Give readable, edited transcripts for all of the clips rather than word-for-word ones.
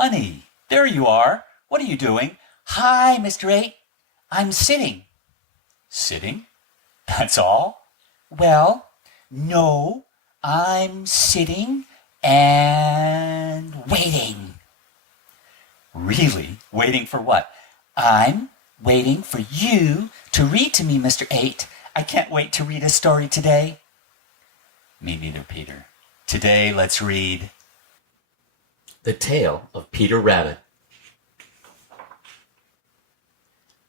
Bunny, there you are. What are you doing? Hi, Mr. 8. I'm sitting. Sitting? That's all? Well, no, I'm sitting and waiting. Really? Waiting for what? I'm waiting for you to read to me, Mr. 8. I can't wait to read a story today. Me neither, Peter. Today, let's read The Tale of Peter Rabbit.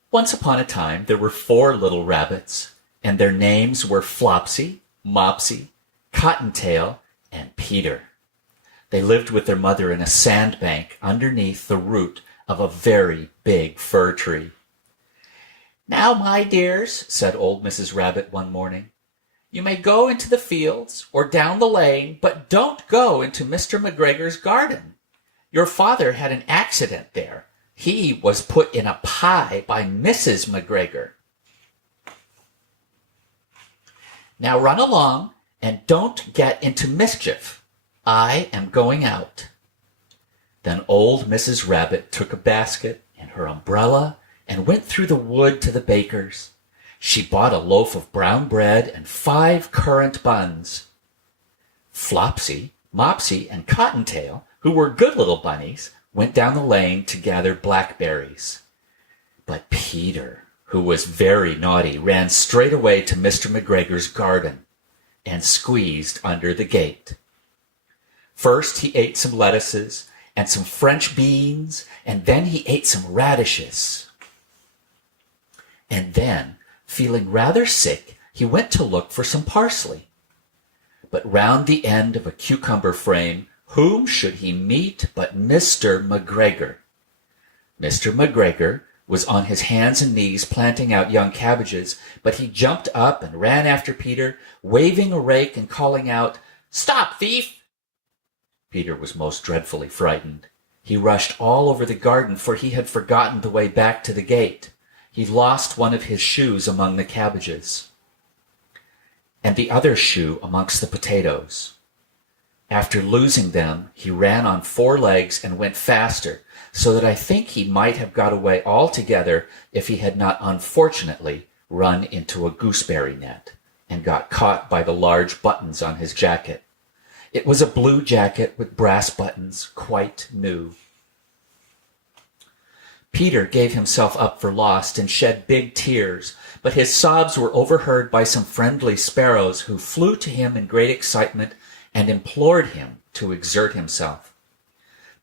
Once upon a time, there were 4 little rabbits, and their names were Flopsy, Mopsy, Cottontail, and Peter. They lived with their mother in a sandbank underneath the root of a very big fir tree. "Now, my dears," said old Mrs. Rabbit one morning, "you may go into the fields or down the lane, but don't go into Mr. McGregor's garden. Your father had an accident there. He was put in a pie by Mrs. McGregor. Now run along and don't get into mischief. I am going out." Then old Mrs. Rabbit took a basket and her umbrella and went through the wood to the baker's. She bought a loaf of brown bread and 5 currant buns. Flopsy, Mopsy, and Cottontail, who were good little bunnies, went down the lane to gather blackberries. But Peter, who was very naughty, ran straight away to Mr. McGregor's garden and squeezed under the gate. First he ate some lettuces and some French beans, and then he ate some radishes. And then, feeling rather sick, he went to look for some parsley. But round the end of a cucumber frame, whom should he meet but Mr. McGregor? Mr. McGregor was on his hands and knees planting out young cabbages, but he jumped up and ran after Peter, waving a rake and calling out, "Stop, thief!" Peter was most dreadfully frightened. He rushed all over the garden, for he had forgotten the way back to the gate. He lost one of his shoes among the cabbages, and the other shoe amongst the potatoes. After losing them, he ran on 4 legs and went faster, so that I think he might have got away altogether if he had not unfortunately run into a gooseberry net and got caught by the large buttons on his jacket. It was a blue jacket with brass buttons, quite new. Peter gave himself up for lost and shed big tears, but his sobs were overheard by some friendly sparrows who flew to him in great excitement and implored him to exert himself.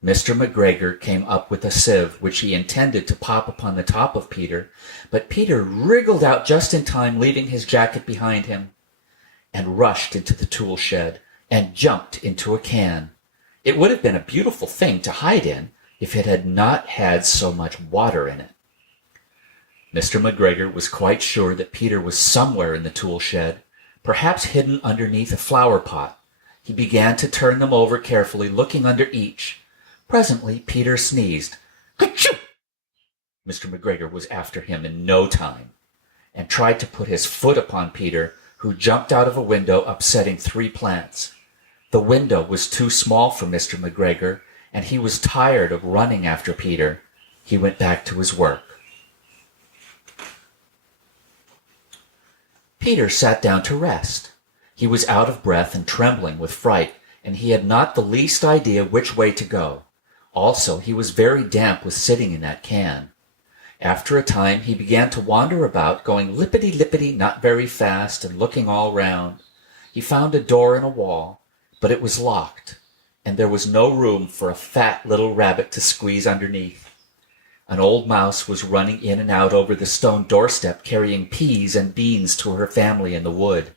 Mr. McGregor came up with a sieve which he intended to pop upon the top of Peter, but Peter wriggled out just in time, leaving his jacket behind him, and rushed into the tool shed and jumped into a can. It would have been a beautiful thing to hide in if it had not had so much water in it. Mr. McGregor was quite sure that Peter was somewhere in the tool shed, perhaps hidden underneath a flower pot. He began to turn them over carefully, looking under each. Presently Peter sneezed. "Achoo!" Mr. McGregor was after him in no time, and tried to put his foot upon Peter, who jumped out of a window, upsetting 3 plants. The window was too small for Mr. McGregor, and he was tired of running after Peter. He went back to his work. Peter sat down to rest. He was out of breath and trembling with fright, and he had not the least idea which way to go. Also, he was very damp with sitting in that can. After a time, he began to wander about, going lippity-lippity not very fast and looking all round. He found a door in a wall, but it was locked, and there was no room for a fat little rabbit to squeeze underneath. An old mouse was running in and out over the stone doorstep, carrying peas and beans to her family in the wood.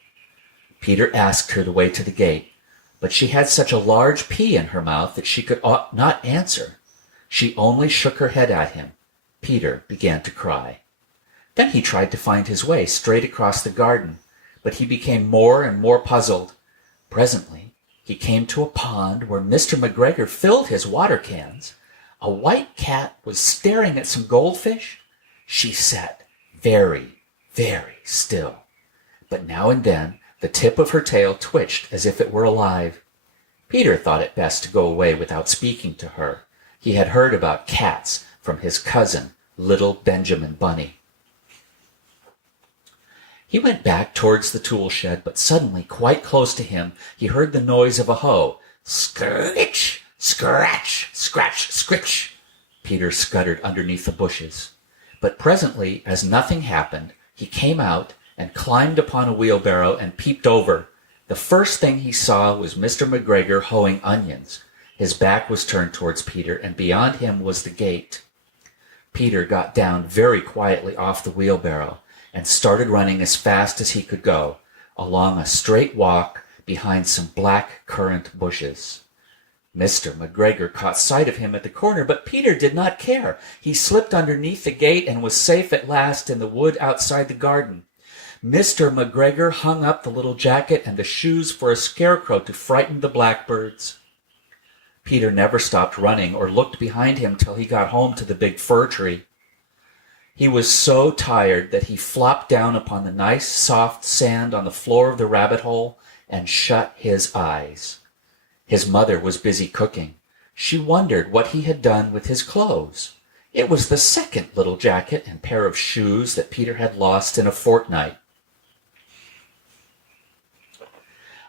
Peter asked her the way to the gate, but she had such a large pea in her mouth that she could not answer. She only shook her head at him. Peter began to cry. Then he tried to find his way straight across the garden, but he became more and more puzzled. Presently he came to a pond where Mr. McGregor filled his water cans. A white cat was staring at some goldfish. She sat very, very still, but now and then the tip of her tail twitched as if it were alive. Peter thought it best to go away without speaking to her, He had heard about cats from his cousin, little Benjamin Bunny. He went back towards the tool shed, but suddenly, quite close to him, he heard the noise of a hoe. Scritch, scratch, scratch, scritch. Peter scuttered underneath the bushes. But presently, as nothing happened, he came out and climbed upon a wheelbarrow and peeped over. The first thing he saw was Mr. McGregor hoeing onions. His back was turned towards Peter, and beyond him was the gate. Peter got down very quietly off the wheelbarrow and started running as fast as he could go, along a straight walk behind some black currant bushes. Mr. McGregor caught sight of him at the corner, but Peter did not care. He slipped underneath the gate and was safe at last in the wood outside the garden. Mr. McGregor hung up the little jacket and the shoes for a scarecrow to frighten the blackbirds. Peter never stopped running or looked behind him till he got home to the big fir tree. He was so tired that he flopped down upon the nice soft sand on the floor of the rabbit hole and shut his eyes. His mother was busy cooking. She wondered what he had done with his clothes. It was the second little jacket and pair of shoes that Peter had lost in a fortnight.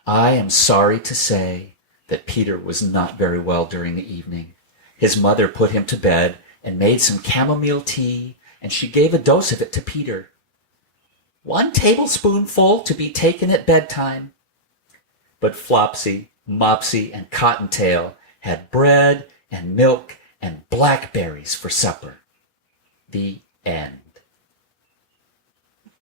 I am sorry to say that Peter was not very well during the evening. His mother put him to bed and made some chamomile tea, and she gave a dose of it to Peter. 1 tablespoonful to be taken at bedtime. But Flopsy, Mopsy, and Cottontail had bread and milk and blackberries for supper. The end.